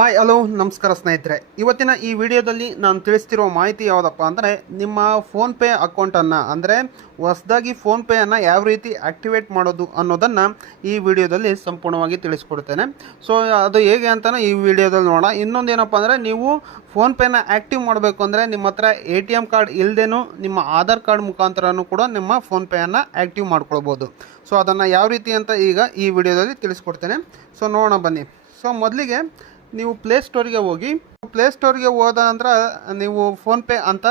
Hi, hello, ನಮಸ್ಕಾರ ಸ್ನೇಹಿತರೆ. ಇವತ್ತಿನ ಈ ವಿಡಿಯೋದಲ್ಲಿ ನಾನು ತಿಳಿಸ್ತಿರೋ ಮಾಹಿತಿ ಯಾವುದಪ್ಪ ಅಂದರೆ, ನಿಮ್ಮ ಫೋನ್ಪೇ ಅಕೌಂಟನ್ನು ಅಂದರೆ, ಹೊಸದಾಗಿ ಫೋನ್ಪೇಯನ್ನು ಯಾವ ರೀತಿ ಆ್ಯಕ್ಟಿವೇಟ್ ಮಾಡೋದು ಅನ್ನೋದನ್ನು ಈ ವಿಡಿಯೋದಲ್ಲಿ ಸಂಪೂರ್ಣವಾಗಿ ತಿಳಿಸ್ಕೊಡ್ತೇನೆ. ಸೊ ಅದು ಹೇಗೆ ಅಂತಲೇ ಈ ವಿಡಿಯೋದಲ್ಲಿ ನೋಡೋಣ. ಇನ್ನೊಂದು ಏನಪ್ಪ ಅಂದರೆ, ನೀವು ಫೋನ್ಪೇನ ಆ್ಯಕ್ಟಿವ್ ಮಾಡಬೇಕು ಅಂದರೆ, ನಿಮ್ಮ ಹತ್ರ ಎ ಟಿ ಎಂ ಕಾರ್ಡ್ ಇಲ್ಲದೇನೂ ನಿಮ್ಮ ಆಧಾರ್ ಕಾರ್ಡ್ ಮುಖಾಂತರನೂ ಕೂಡ ನಿಮ್ಮ ಫೋನ್ಪೇಯನ್ನು ಆ್ಯಕ್ಟಿವ್ ಮಾಡ್ಕೊಳ್ಬೋದು. ಸೊ ಅದನ್ನು ಯಾವ ರೀತಿ ಅಂತ ಈಗ ಈ ವಿಡಿಯೋದಲ್ಲಿ ತಿಳಿಸ್ಕೊಡ್ತೇನೆ. ಸೊ ನೋಡೋಣ ಬನ್ನಿ. ಸೊ ಮೊದಲಿಗೆ ನೀವು ಪ್ಲೇ ಸ್ಟೋರಿಗೆ ಹೋಗಿ ಪ್ಲೇ ಸ್ಟೋರಿಗೆ ಹೋದ ನಂತರ ನೀವು ಫೋನ್ಪೇ ಅಂತ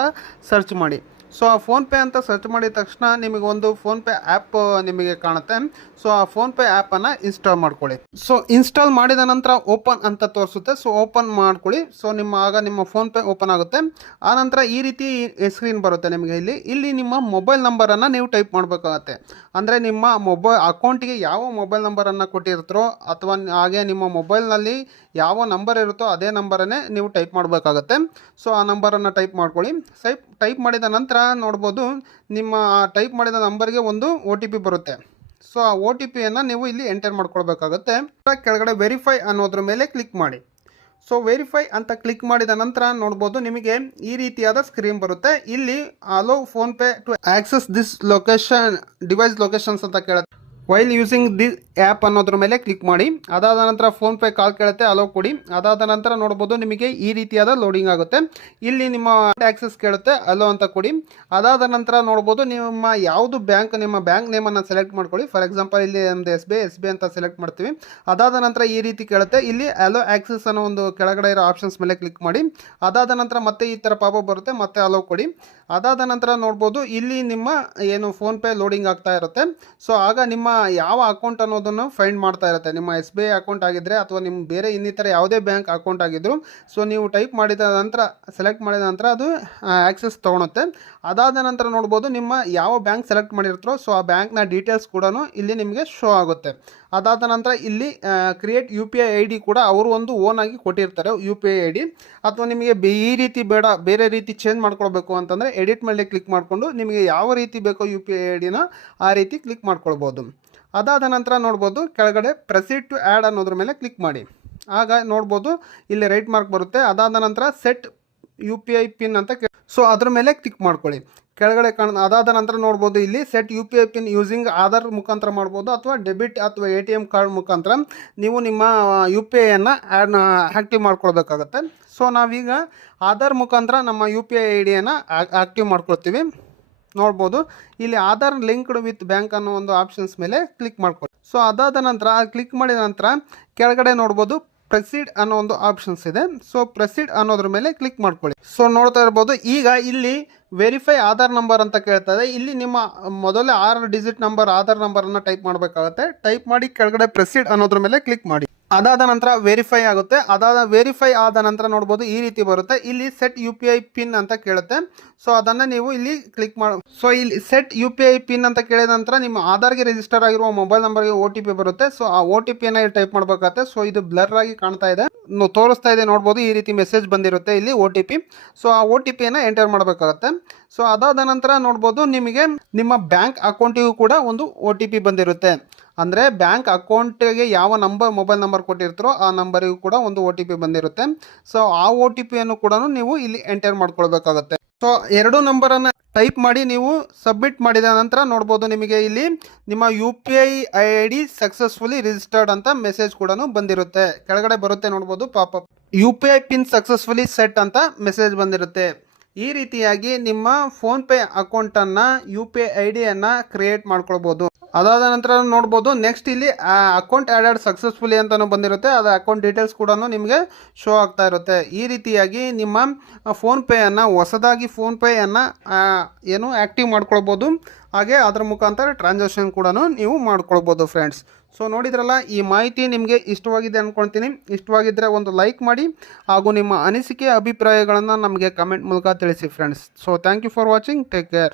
ಸರ್ಚ್ ಮಾಡಿ. ಸೊ ಆ ಫೋನ್ಪೇ ಅಂತ ಸರ್ಚ್ ಮಾಡಿದ ತಕ್ಷಣ ನಿಮಗೆ ಒಂದು ಫೋನ್ಪೇ ಆ್ಯಪ್ ನಿಮಗೆ ಕಾಣುತ್ತೆ. ಸೊ ಆ ಫೋನ್ಪೇ ಆ್ಯಪನ್ನು ಇನ್ಸ್ಟಾಲ್ ಮಾಡ್ಕೊಳ್ಳಿ. ಸೊ ಇನ್ಸ್ಟಾಲ್ ಮಾಡಿದ ನಂತರ ಓಪನ್ ಅಂತ ತೋರಿಸುತ್ತೆ. ಸೊ ಓಪನ್ ಮಾಡ್ಕೊಳ್ಳಿ. ಸೊ ನಿಮ್ಮ, ಆಗ ನಿಮ್ಮ ಫೋನ್ಪೇ ಓಪನ್ ಆಗುತ್ತೆ. ಆ ನಂತರ ಈ ರೀತಿ ಸ್ಕ್ರೀನ್ ಬರುತ್ತೆ ನಿಮಗೆ ಇಲ್ಲಿ. ಇಲ್ಲಿ ನಿಮ್ಮ ಮೊಬೈಲ್ ನಂಬರನ್ನು ನೀವು ಟೈಪ್ ಮಾಡಬೇಕಾಗತ್ತೆ. ಅಂದರೆ ನಿಮ್ಮ ಮೊಬೈಲ್ ಅಕೌಂಟಿಗೆ ಯಾವ ಮೊಬೈಲ್ ನಂಬರನ್ನು ಕೊಟ್ಟಿರ್ತಾರೋ, ಅಥವಾ ಹಾಗೆ ನಿಮ್ಮ ಮೊಬೈಲ್ನಲ್ಲಿ ಯಾವ ನಂಬರ್ ಇರುತ್ತೋ ಅದೇ ನಂಬರನ್ನೇ ನೀವು ಟೈಪ್ ಮಾಡಬೇಕಾಗತ್ತೆ. ಸೊ ಆ ನಂಬರನ್ನು ಟೈಪ್ ಮಾಡ್ಕೊಳ್ಳಿ. ಸೈಪ್ ಟೈಪ್ ಮಾಡಿದ ನಂತರ ನೋಡ್ಬೋದು. ನಿಮ್ಮ ಟೈಪ್ ಮಾಡಿದ ನಂಬರ್ಗೆ ಒಂದು ಒ ಟಿ ಪಿ ಬರುತ್ತೆ. ಸೊ ಆ ಒ ಟಿ ಪಿಯನ್ನು ನೀವು ಇಲ್ಲಿ ಎಂಟರ್ ಮಾಡ್ಕೊಳ್ಬೇಕಾಗುತ್ತೆ. ಕೆಳಗಡೆ ವೆರಿಫೈ ಅನ್ನೋದ್ರ ಮೇಲೆ ಕ್ಲಿಕ್ ಮಾಡಿ. ಸೊ ವೆರಿಫೈ ಅಂತ ಕ್ಲಿಕ್ ಮಾಡಿದ ನಂತರ ನೋಡ್ಬೋದು ನಿಮಗೆ ಈ ರೀತಿಯಾದ ಸ್ಕ್ರೀನ್ ಬರುತ್ತೆ. ಇಲ್ಲಿ allow PhonePe to access this location device locations ಅಂತ ಕೇಳುತ್ತೆ. ವೈಲ್ ಯೂಸಿಂಗ್ ದಿ ಆ್ಯಪ್ ಅನ್ನೋದ್ರ ಮೇಲೆ ಕ್ಲಿಕ್ ಮಾಡಿ. ಅದಾದ ನಂತರ ಫೋನ್ಪೇ ಕಾಲ್ ಕೇಳುತ್ತೆ ಅಲೋ ಕೊಡಿ. ಅದಾದ ನಂತರ ನೋಡ್ಬೋದು ನಿಮಗೆ ಈ ರೀತಿಯಾದ ಲೋಡಿಂಗ್ ಆಗುತ್ತೆ. ಇಲ್ಲಿ ನಿಮ್ಮ ಆಕ್ಸೆಸ್ ಕೇಳುತ್ತೆ ಅಲೋ ಅಂತ ಕೊಡಿ. ಅದಾದ ನಂತರ ನೋಡ್ಬೋದು ನಿಮ್ಮ ಯಾವುದು ಬ್ಯಾಂಕ್ ನಿಮ್ಮ ಬ್ಯಾಂಕ್ ನೇಮನ್ನು ಸೆಲೆಕ್ಟ್ ಮಾಡ್ಕೊಳ್ಳಿ. ಫಾರ್ ಎಕ್ಸಾಂಪಲ್ ಇಲ್ಲಿ ನಮ್ಮದು ಎಸ್ ಬಿ ಎಸ್ ಬಿ ಅಂತ ಸೆಲೆಕ್ಟ್ ಮಾಡ್ತೀವಿ. ಅದಾದ ನಂತರ ಈ ರೀತಿ ಕೇಳುತ್ತೆ. ಇಲ್ಲಿ ಅಲೋ ಆಕ್ಸೆಸ್ ಅನ್ನೋ ಒಂದು ಕೆಳಗಡೆ ಇರೋ ಆಪ್ಷನ್ಸ್ ಮೇಲೆ ಕ್ಲಿಕ್ ಮಾಡಿ. ಅದಾದ ನಂತರ ಮತ್ತೆ ಈ ಥರ ಪಾಪ ಬರುತ್ತೆ, ಮತ್ತೆ ಅಲೋ ಕೊಡಿ. ಅದಾದ ನಂತರ ನೋಡ್ಬೋದು ಇಲ್ಲಿ ನಿಮ್ಮ ಏನು ಫೋನ್ಪೇ ಲೋಡಿಂಗ್ ಆಗ್ತಾ ಇರುತ್ತೆ. ಸೊ ಆಗ ನಿಮ್ಮ ಯಾವ ಅಕೌಂಟ್ ಅನ್ನೋದನ್ನು ಫೈಂಡ್ ಮಾಡ್ತಾ ಇರುತ್ತೆ. ನಿಮ್ಮ ಎಸ್ ಬಿ ಐ ಅಕೌಂಟ್ ಆಗಿದ್ದರೆ ಅಥವಾ ನಿಮ್ಮ ಬೇರೆ ಇನ್ನಿತರ ಯಾವುದೇ ಬ್ಯಾಂಕ್ ಅಕೌಂಟ್ ಆಗಿದ್ರು ಸೊ ನೀವು ಟೈಪ್ ಮಾಡಿದ ನಂತರ ಸೆಲೆಕ್ಟ್ ಮಾಡಿದ ನಂತರ ಅದು ಆ್ಯಕ್ಸೆಸ್ ತೊಗೊಳುತ್ತೆ. ಅದಾದ ನಂತರ ನೋಡ್ಬೋದು ನಿಮ್ಮ ಯಾವ ಬ್ಯಾಂಕ್ ಸೆಲೆಕ್ಟ್ ಮಾಡಿರ್ತಾರೋ ಸೊ ಆ ಬ್ಯಾಂಕ್ನ ಡೀಟೇಲ್ಸ್ ಕೂಡ ಇಲ್ಲಿ ನಿಮಗೆ ಶೋ ಆಗುತ್ತೆ. ಅದಾದ ನಂತರ ಇಲ್ಲಿ create U P I I D ಕೂಡ ಅವರು ಒಂದು ಓನ್ ಆಗಿ ಕೊಟ್ಟಿರ್ತಾರೆ U P I I D ಅಥವಾ ನಿಮಗೆ ಈ ರೀತಿ ಬೇಡ, ಬೇರೆ ರೀತಿ ಚೇಂಜ್ ಮಾಡ್ಕೊಳ್ಬೇಕು ಅಂತಂದರೆ ಎಡಿಟ್ ಮೇಲೆ ಕ್ಲಿಕ್ ಮಾಡಿಕೊಂಡು ನಿಮಗೆ ಯಾವ ರೀತಿ ಬೇಕೋ ಯು ಪಿ ಐ ಐ ಡಿನ ಆ ರೀತಿ ಕ್ಲಿಕ್ ಮಾಡ್ಕೊಳ್ಬೋದು. ಅದಾದ ನಂತರ ನೋಡ್ಬೋದು ಕೆಳಗಡೆ ಪ್ರೊಸೀಡ್ ಟು ಆ್ಯಡ್ ಅನ್ನೋದ್ರ ಮೇಲೆ ಕ್ಲಿಕ್ ಮಾಡಿ. ಆಗ ನೋಡ್ಬೋದು ಇಲ್ಲಿ ರೈಟ್ ಮಾರ್ಕ್ ಬರುತ್ತೆ. ಅದಾದ ನಂತರ set U P I pin ಅಂತ ಸೊ ಅದ್ರ ಮೇಲೆ ಕ್ಲಿಕ್ ಮಾಡ್ಕೊಳ್ಳಿ. ಕೆಳಗಡೆ ಕಾಣ ಅದಾದ ನಂತರ ನೋಡ್ಬೋದು ಇಲ್ಲಿ set U P I pin using Aadhaar ಮುಖಾಂತರ ಮಾಡ್ಬೋದು ಅಥವಾ ಡೆಬಿಟ್ ಅಥವಾ ಎ ಟಿ ಎಂ ಕಾರ್ಡ್ ಮುಖಾಂತರ ನೀವು ನಿಮ್ಮ ಯು ಪಿ ಐಯನ್ನು ಆ್ಯಡ್ ಆ್ಯಕ್ಟಿವ್ ಮಾಡ್ಕೊಳ್ಬೇಕಾಗತ್ತೆ. ಸೊ ನಾವೀಗ ಆಧಾರ್ ಮುಖಾಂತರ ನಮ್ಮ ಯು ಪಿ ಐ ಐ ಡಿಯನ್ನು ಆ್ಯಕ್ಟಿವ್ ಮಾಡ್ಕೊಳ್ತೀವಿ. ನೋಡ್ಬೋದು. ಇಲ್ಲಿ ಆಧಾರ್ ಲಿಂಕ್ಡ್ ವಿತ್ ಬ್ಯಾಂಕ್ ಅನ್ನೋ ಒಂದು ಆಪ್ಷನ್ಸ್ ಮೇಲೆ ಕ್ಲಿಕ್ ಮಾಡ್ಕೊಳ್ಳಿ. ಸೊ ಅದಾದ ನಂತರ ಕ್ಲಿಕ್ ಮಾಡಿದ ನಂತರ ಕೆಳಗಡೆ ನೋಡ್ಬೋದು ಪ್ರೊಸೀಡ್ ಅನ್ನೋ ಒಂದು ಆಪ್ಷನ್ಸ್ ಇದೆ. ಸೊ ಪ್ರೊಸೀಡ್ ಅನ್ನೋದ್ರ ಮೇಲೆ ಕ್ಲಿಕ್ ಮಾಡ್ಕೊಳ್ಳಿ. ಸೊ ನೋಡ್ತಾ ಇರ್ಬೋದು, ಈಗ ಇಲ್ಲಿ ವೆರಿಫೈ ಆಧಾರ್ ನಂಬರ್ ಅಂತ ಕೇಳ್ತದೆ. ಇಲ್ಲಿ ನಿಮ್ಮ ಮೊದಲೇ ಆರ್ ಡಿಜಿಟ್ ನಂಬರ್ ಆಧಾರ್ ನಂಬರ್ ಅನ್ನ ಟೈಪ್ ಮಾಡಬೇಕಾಗುತ್ತೆ. ಟೈಪ್ ಮಾಡಿ ಕೆಳಗಡೆ ಪ್ರೊಸೀಡ್ ಅನ್ನೋದ್ರ ಮೇಲೆ ಕ್ಲಿಕ್ ಮಾಡಿ. ಅದಾದ ನಂತರ ವೆರಿಫೈ ಆಗುತ್ತೆ. ಅದಾದ ವೆರಿಫೈ ಆದ ನಂತರ ನೋಡ್ಬೋದು ಈ ರೀತಿ ಬರುತ್ತೆ. ಇಲ್ಲಿ set U P I pin ಅಂತ ಕೇಳುತ್ತೆ. ಸೊ ಅದನ್ನ ನೀವು ಇಲ್ಲಿ ಕ್ಲಿಕ್ ಮಾಡಿ. ಸೊ ಇಲ್ಲಿ set U P I pin ಅಂತ ಕೇಳಿದ ನಂತರ ನಿಮ್ಮ ಆಧಾರ್ಗೆ ರಿಜಿಸ್ಟರ್ ಆಗಿರುವ ಮೊಬೈಲ್ ನಂಬರ್ಗೆ ಒ ಟಿ ಪಿ ಬರುತ್ತೆ. ಸೊ ಆ ಒ ಟಿ ಟೈಪ್ ಮಾಡಬೇಕಾಗುತ್ತೆ. ಸೊ ಇದು ಬ್ಲರ್ ಆಗಿ ಕಾಣ್ತಾ ಇದೆ. ತೋರಿಸ್ತಾ ಇದೆ, ನೋಡ್ಬೋದು, ಈ ರೀತಿ ಮೆಸೇಜ್ ಬಂದಿರುತ್ತೆ ಇಲ್ಲಿ ಓ ಟಿ ಪಿ ಸೊ ಆ ಒ ಟಿ ಪಿಯನ್ನು ಎಂಟರ್ ಮಾಡಬೇಕಾಗುತ್ತೆ. ಸೊ ಅದಾದ ನಂತರ ನೋಡ್ಬೋದು, ನಿಮಗೆ ನಿಮ್ಮ ಬ್ಯಾಂಕ್ ಅಕೌಂಟಿಗೂ ಕೂಡ ಒಂದು ಒ ಟಿ ಪಿ ಬಂದಿರುತ್ತೆ. ಅಂದರೆ ಬ್ಯಾಂಕ್ ಅಕೌಂಟಿಗೆ ಯಾವ ನಂಬರ್ ಮೊಬೈಲ್ ನಂಬರ್ ಕೊಟ್ಟಿರ್ತಾರೋ, ಆ ನಂಬರಿಗೂ ಕೂಡ ಒಂದು ಒ ಟಿ ಪಿ ಬಂದಿರುತ್ತೆ. ಸೊ ಆ ಒ ಟಿ ಪಿಯನ್ನು ಕೂಡ ನೀವು ಇಲ್ಲಿ ಎಂಟರ್ ಮಾಡ್ಕೊಳ್ಬೇಕಾಗತ್ತೆ. ಸೊ ಎರಡು ನಂಬರನ್ನು ಟೈಪ್ ಮಾಡಿ ನೀವು ಸಬ್ಮಿಟ್ ಮಾಡಿದ ನಂತರ ನೋಡ್ಬೋದು ನಿಮಗೆ ಇಲ್ಲಿ ನಿಮ್ಮ U P I I D successfully registered ಅಂತ ಮೆಸೇಜ್ ಕೂಡ ಬಂದಿರುತ್ತೆ. ಕೆಳಗಡೆ ಬರುತ್ತೆ ನೋಡ್ಬೋದು ಪಾಪ U P I pin successfully set ಅಂತ ಮೆಸೇಜ್ ಬಂದಿರುತ್ತೆ. ಈ ರೀತಿಯಾಗಿ ನಿಮ್ಮ ಫೋನ್ಪೇ ಅಕೌಂಟನ್ನು ಯು ಪಿ ಐ ಐ ಡಿಯನ್ನು ಕ್ರಿಯೇಟ್ ಮಾಡ್ಕೊಳ್ಬೋದು. ಅದಾದ ನಂತರ ನೋಡ್ಬೋದು ನೆಕ್ಸ್ಟ್ ಇಲ್ಲಿ ಅಕೌಂಟ್ ಆ್ಯಡ್ ಸಕ್ಸಸ್ಫುಲಿ ಅಂತಲೂ ಬಂದಿರುತ್ತೆ. ಅದು ಅಕೌಂಟ್ ಡೀಟೇಲ್ಸ್ ಕೂಡ ನಿಮಗೆ ಶೋ ಆಗ್ತಾ ಇರುತ್ತೆ. ಈ ರೀತಿಯಾಗಿ ನಿಮ್ಮ ಫೋನ್ಪೇಯನ್ನು, ಹೊಸದಾಗಿ ಫೋನ್ಪೇಯನ್ನು ಏನು ಆ್ಯಕ್ಟಿವ್ ಮಾಡ್ಕೊಳ್ಬೋದು. ಹಾಗೆ ಅದರ ಮುಖಾಂತರ ಟ್ರಾನ್ಸಾಕ್ಷನ್ ಕೂಡ ನೀವು ಮಾಡ್ಕೊಳ್ಬೋದು ಫ್ರೆಂಡ್ಸ್ ಸೊ ನೋಡಿದ್ರಲ್ಲ, ಈ ಮಾಹಿತಿ ನಿಮಗೆ ಇಷ್ಟವಾಗಿದೆ ಅಂದ್ಕೊಳ್ತೀನಿ ಇಷ್ಟವಾಗಿದ್ದರೆ ಒಂದು ಲೈಕ್ ಮಾಡಿ ಹಾಗೂ ನಿಮ್ಮ ಅನಿಸಿಕೆ, ಅಭಿಪ್ರಾಯಗಳನ್ನು ನಮಗೆ ಕಮೆಂಟ್ ಮೂಲಕ ತಿಳಿಸಿ friends so thank you for watching take care